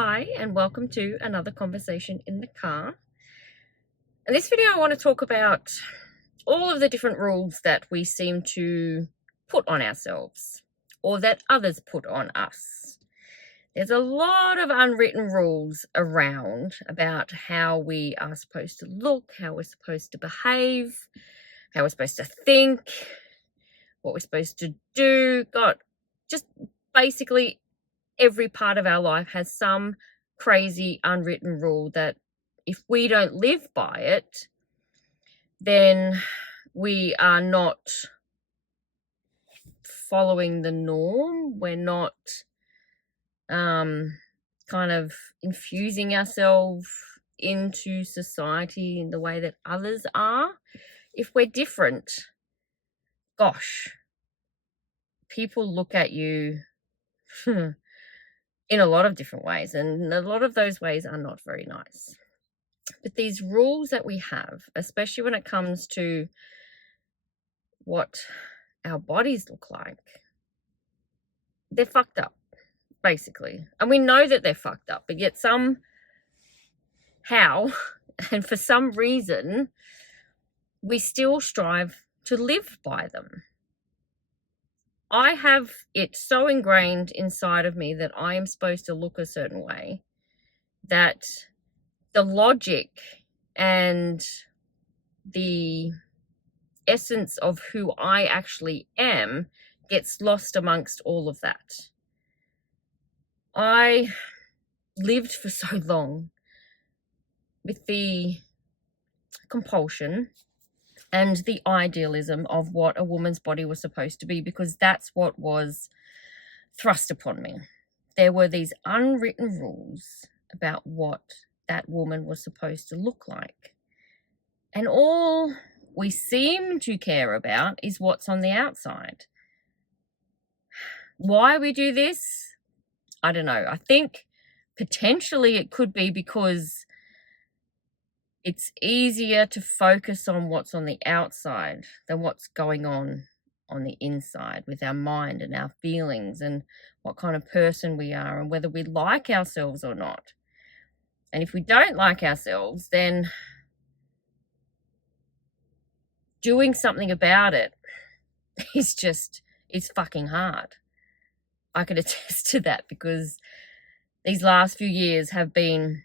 Hi, and welcome to another conversation in the car. In this video, I want to talk about all of the different rules that we seem to put on ourselves or that others put on us. There's a lot of unwritten rules around about how we are supposed to look, how we're supposed to behave, how we're supposed to think, what we're supposed to do. God, just basically every part of our life has some crazy unwritten rule that if we don't live by it, then we are not following the norm. We're not kind of infusing ourselves into society in the way that others are. If we're different, gosh, people look at you in a lot of different ways, and a lot of those ways are not very nice. But these rules that we have, especially when it comes to what our bodies look like, they're fucked up, basically. And we know that they're fucked up, but yet somehow and for some reason, we still strive to live by them. I have it so ingrained inside of me that I am supposed to look a certain way that the logic and the essence of who I actually am gets lost amongst all of that. I lived for so long with the compulsion and the idealism of what a woman's body was supposed to be, because that's what was thrust upon me. There were these unwritten rules about what that woman was supposed to look like. And all we seem to care about is what's on the outside. Why we do this, I don't know. I think potentially it could be because it's easier to focus on what's on the outside than what's going on the inside with our mind and our feelings and what kind of person we are and whether we like ourselves or not. And if we don't like ourselves, then doing something about it it's fucking hard. I can attest to that because these last few years have been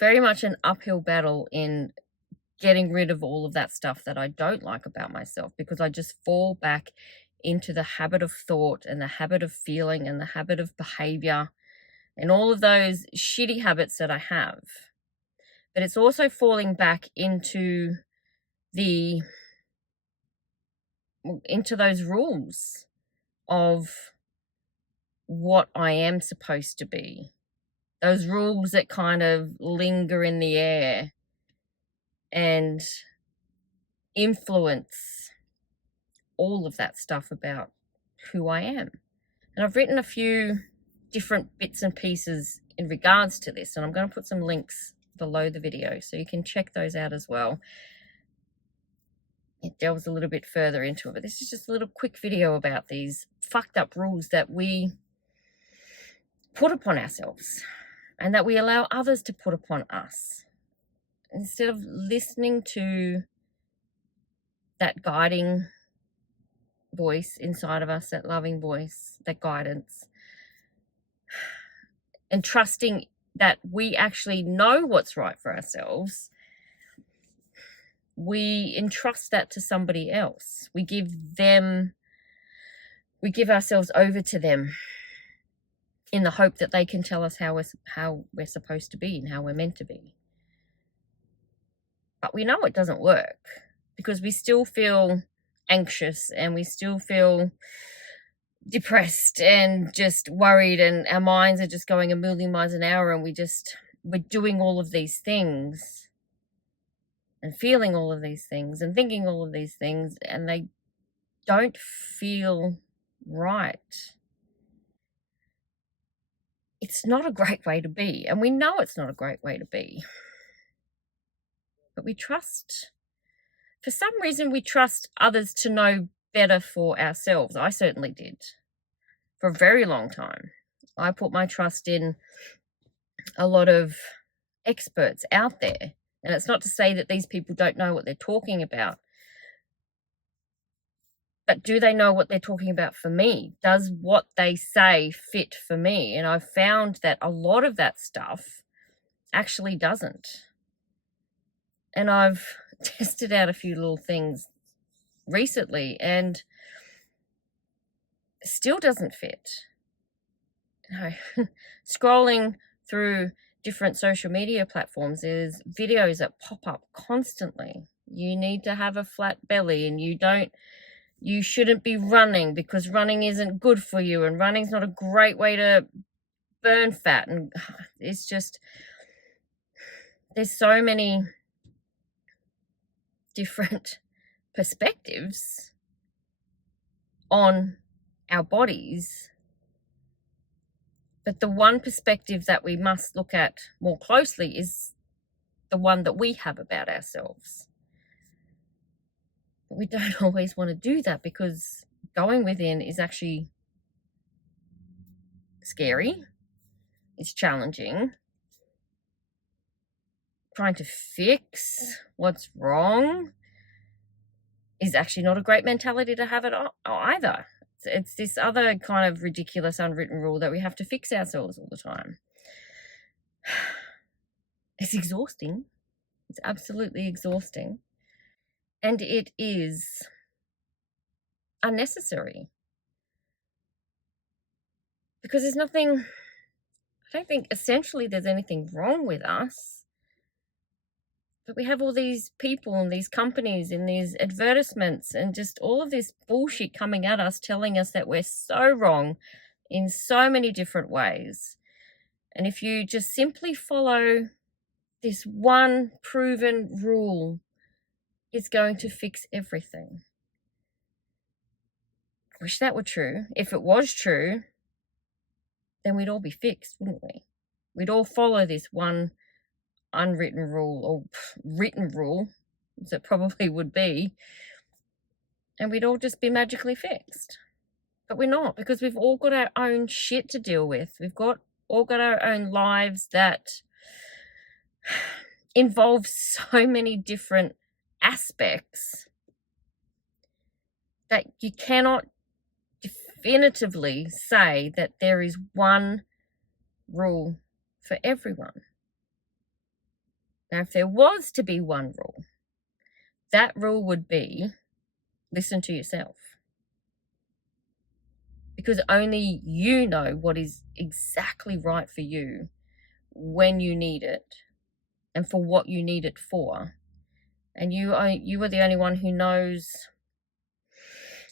very much an uphill battle in getting rid of all of that stuff that I don't like about myself, because I just fall back into the habit of thought and the habit of feeling and the habit of behavior and all of those shitty habits that I have. But it's also falling back into those rules of what I am supposed to be. Those rules that kind of linger in the air and influence all of that stuff about who I am. And I've written a few different bits and pieces in regards to this, and I'm going to put some links below the video so you can check those out as well. It delves a little bit further into it, but this is just a little quick video about these fucked up rules that we put upon ourselves and that we allow others to put upon us. Instead of listening to that guiding voice inside of us, that loving voice, that guidance, and trusting that we actually know what's right for ourselves, we entrust that to somebody else. We give ourselves over to them in the hope that they can tell us how we're supposed to be and how we're meant to be. But we know it doesn't work because we still feel anxious and we still feel depressed and just worried, and our minds are just going a million miles an hour, and we're doing all of these things and feeling all of these things and thinking all of these things, and they don't feel right. It's not a great way to be, and we know it's not a great way to be. But for some reason, we trust others to know better for ourselves. I certainly did for a very long time. I put my trust in a lot of experts out there. And it's not to say that these people don't know what they're talking about. But do they know what they're talking about for me? Does what they say fit for me? And I've found that a lot of that stuff actually doesn't. And I've tested out a few little things recently and still doesn't fit. Scrolling through different social media platforms, there's videos that pop up constantly. You need to have a flat belly, and you shouldn't be running because running isn't good for you, and running's not a great way to burn fat. And it's just, there's so many different perspectives on our bodies. But the one perspective that we must look at more closely is the one that we have about ourselves. But we don't always want to do that because going within is actually scary. It's challenging. Trying to fix what's wrong is actually not a great mentality to have it either. It's this other kind of ridiculous unwritten rule that we have to fix ourselves all the time. It's exhausting. It's absolutely exhausting. And it is unnecessary. Because there's nothing, I don't think essentially there's anything wrong with us. But we have all these people and these companies and these advertisements and just all of this bullshit coming at us, telling us that we're so wrong in so many different ways. And if you just simply follow this one proven rule, it's going to fix everything. I wish that were true. If it was true, then we'd all be fixed, wouldn't we? We'd all follow this one unwritten rule, or written rule, as it probably would be, and we'd all just be magically fixed. But we're not, because we've all got our own shit to deal with. We've all got our own lives that involve so many different aspects that you cannot definitively say that there is one rule for everyone. Now, if there was to be one rule, that rule would be listen to yourself. Because only you know what is exactly right for you when you need it and for what you need it for. And you are the only one who knows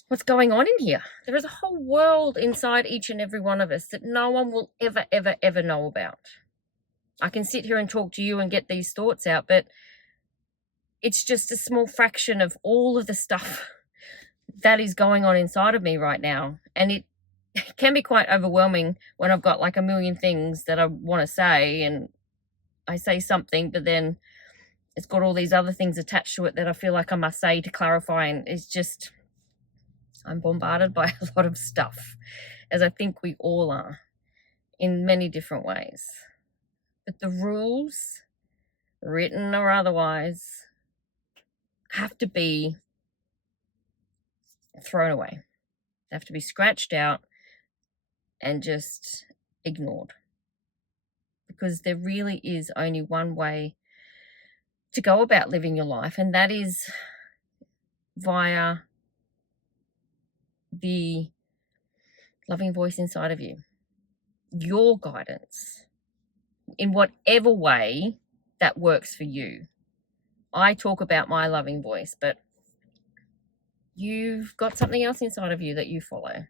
what's going on in here. There is a whole world inside each and every one of us that no one will ever, ever, ever know about. I can sit here and talk to you and get these thoughts out, but it's just a small fraction of all of the stuff that is going on inside of me right now. And it can be quite overwhelming when I've got like a million things that I want to say, and I say something, but then it's got all these other things attached to it that I feel like I must say to clarify. And it's just, I'm bombarded by a lot of stuff, as I think we all are, in many different ways. But the rules, written or otherwise, have to be thrown away. They have to be scratched out and just ignored. Because there really is only one way to go about living your life, and that is via the loving voice inside of you. Your guidance, in whatever way that works for you. I talk about my loving voice, but you've got something else inside of you that you follow,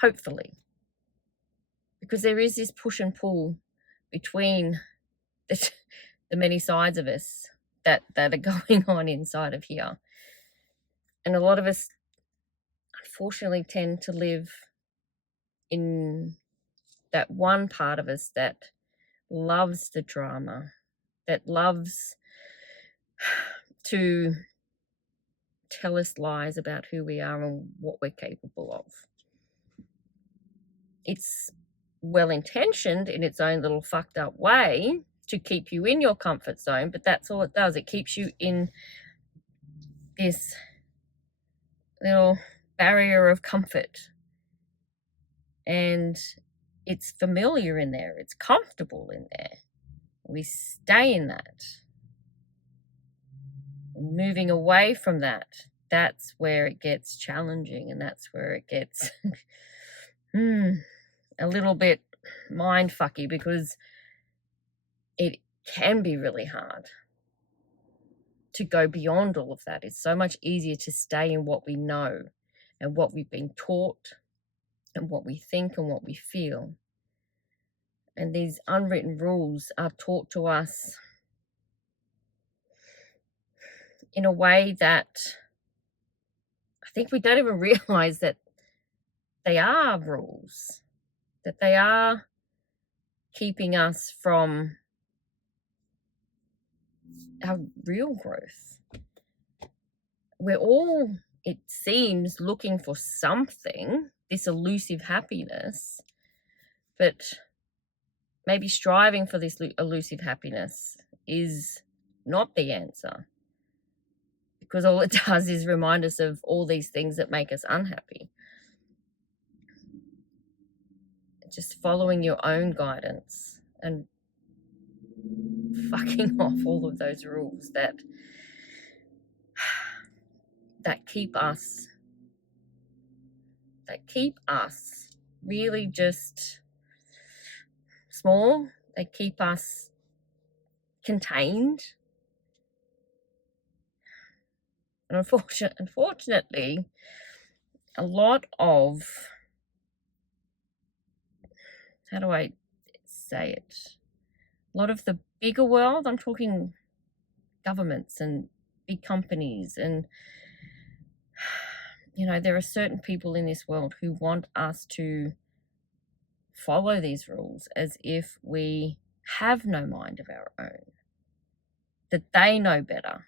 hopefully. Because there is this push and pull between the many sides of us that are going on inside of here. And a lot of us, unfortunately, tend to live in that one part of us that loves the drama, that loves to tell us lies about who we are and what we're capable of. It's well-intentioned in its own little fucked up way to keep you in your comfort zone, but that's all it does. It keeps you in this little barrier of comfort, and it's familiar in there, it's comfortable in there. We stay in that. Moving away from that, that's where it gets challenging, and that's where it gets a little bit mind fucky, because it can be really hard to go beyond all of that. It's so much easier to stay in what we know and what we've been taught and what we think and what we feel. And these unwritten rules are taught to us in a way that I think we don't even realize that they are rules, that they are keeping us from our real growth. We're all, it seems, looking for something, this elusive happiness, but maybe striving for this elusive happiness is not the answer, because all it does is remind us of all these things that make us unhappy. Just following your own guidance and fucking off all of those rules that keep us really just small. They keep us contained. And unfortunately, a lot of, how do I say it? A lot of the bigger world, I'm talking governments and big companies, and there are certain people in this world who want us to follow these rules as if we have no mind of our own, that they know better.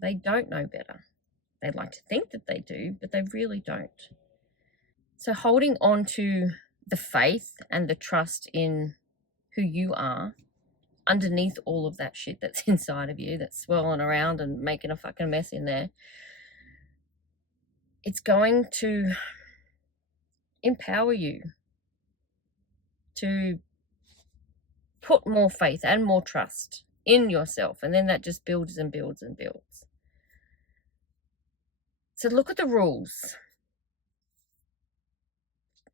They don't know better. They like to think that they do, but they really don't. So holding on to the faith and the trust in who you are underneath all of that shit that's inside of you, that's swirling around and making a fucking mess in there, it's going to empower you to put more faith and more trust in yourself, and then that just builds and builds and builds. So look at the rules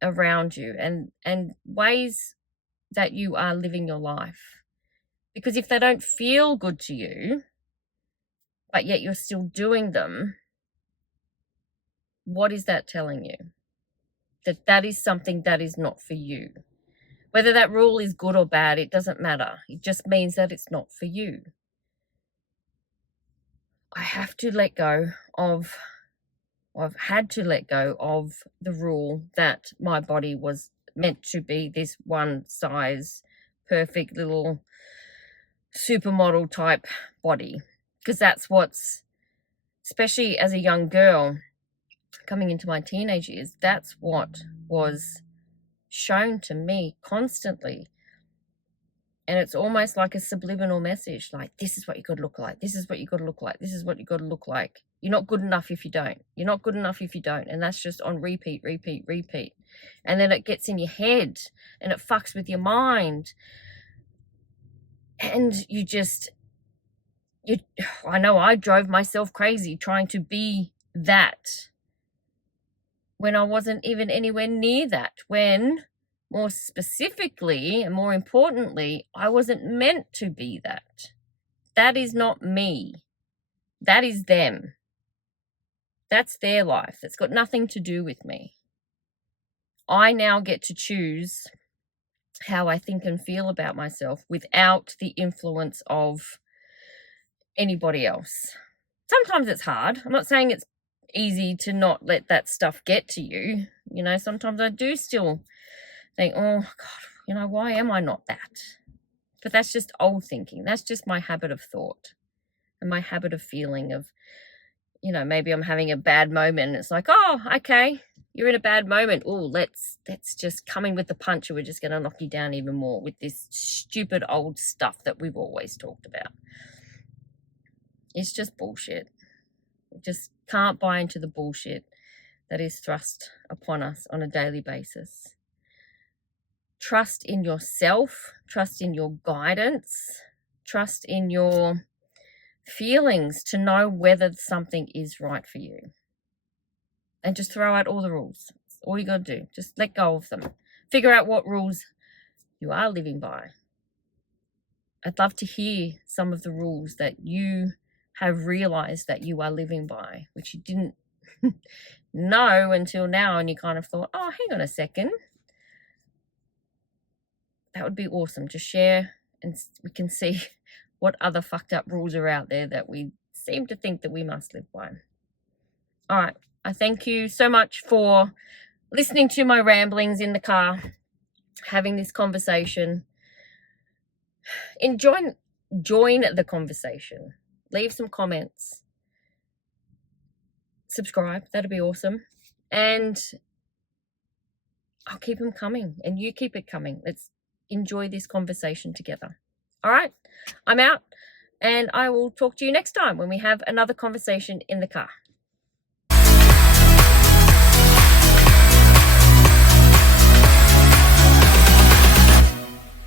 around you and ways that you are living your life, because if they don't feel good to you, but yet you're still doing them, what is that telling you? That is something that is not for you. Whether that rule is good or bad, it doesn't matter. It just means that it's not for you. I have to let go of, I've had to let go of the rule that my body was meant to be this one size, perfect little supermodel type body. Because that's what's, especially as a young girl coming into my teenage years, that's what was shown to me constantly. And it's almost like a subliminal message, like, this is what you got to look like, this is what you got to look like, this is what you got to look like. You're not good enough if you don't. You're not good enough if you don't. And that's just on repeat. And then it gets in your head and it fucks with your mind. And I know I drove myself crazy trying to be that when I wasn't even anywhere near that, when more specifically and more importantly, I wasn't meant to be that. That is not me. That is them. That's their life. That's got nothing to do with me. I now get to choose how I think and feel about myself without the influence of anybody else. Sometimes it's hard. I'm not saying it's easy to not let that stuff get to you. Sometimes I do still think, oh God, why am I not that? But that's just old thinking. That's just my habit of thought and my habit of feeling of, maybe I'm having a bad moment and it's like, oh, okay, You're in a bad moment. Oh, let's just come in with the punch, and we're just going to knock you down even more with this stupid old stuff that we've always talked about. It's just bullshit. We just can't buy into the bullshit that is thrust upon us on a daily basis. Trust in yourself, trust in your guidance, trust in your feelings to know whether something is right for you. And just throw out all the rules. That's all you got to do. Just let go of them. Figure out what rules you are living by. I'd love to hear some of the rules that you have realized that you are living by, which you didn't know until now, and you kind of thought, oh, hang on a second. That would be awesome to share, and we can see what other fucked up rules are out there that we seem to think that we must live by. All right. I thank you so much for listening to my ramblings in the car, having this conversation. Join the conversation. Leave some comments. Subscribe. That'd be awesome. And I'll keep them coming, and you keep it coming. Let's enjoy this conversation together. All right, I'm out, and I will talk to you next time when we have another conversation in the car.